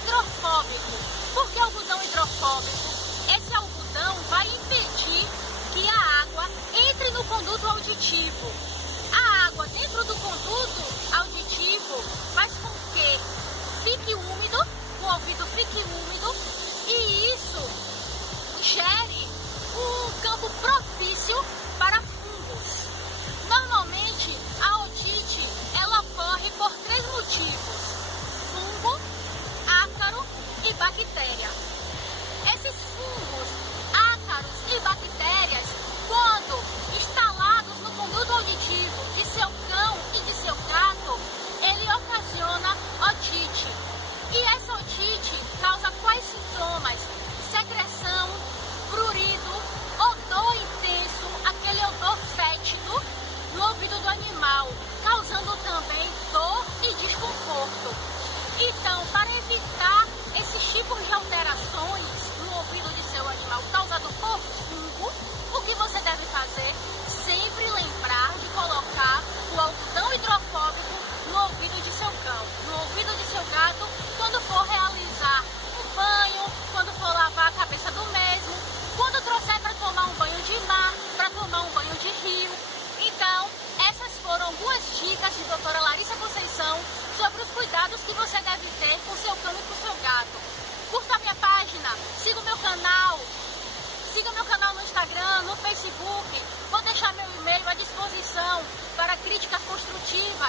hidrofóbico. Por que algodão hidrofóbico? Esse algodão vai impedir que a água entre no conduto auditivo. A água dentro do conduto auditivo faz com que fique úmido, o ouvido fique úmido, e isso gere um campo propício para fungos. Normalmente, a otite ela ocorre por 3 motivos: fungo, ácaro e bactéria. Esses fungos, ácaros e bactérias, quando instalados no conduto auditivo de seu cão e de seu gato, ele ocasiona otite. E essa otite causa quais sintomas? Secreção, prurido, odor intenso, aquele odor fétido no ouvido do animal, causando também dor e desconforto. Então, para evitar esses tipos de alterações no ouvido de seu animal causado por fungo, o que você deve fazer? Sempre lembrar de colocar o algodão hidrofóbico no ouvido de seu cão, no ouvido de seu gato, quando for realizar um banho, quando for lavar a cabeça do mesmo, quando trouxer para tomar um banho de mar, para tomar um banho de rio. Então, essas foram algumas dicas de doutora Larissa Conceição sobre os cuidados que você deve ter com seu cão e com seu gato. Curta a minha página, siga o meu canal no Instagram, no Facebook. Vou deixar meu e-mail à disposição para críticas construtivas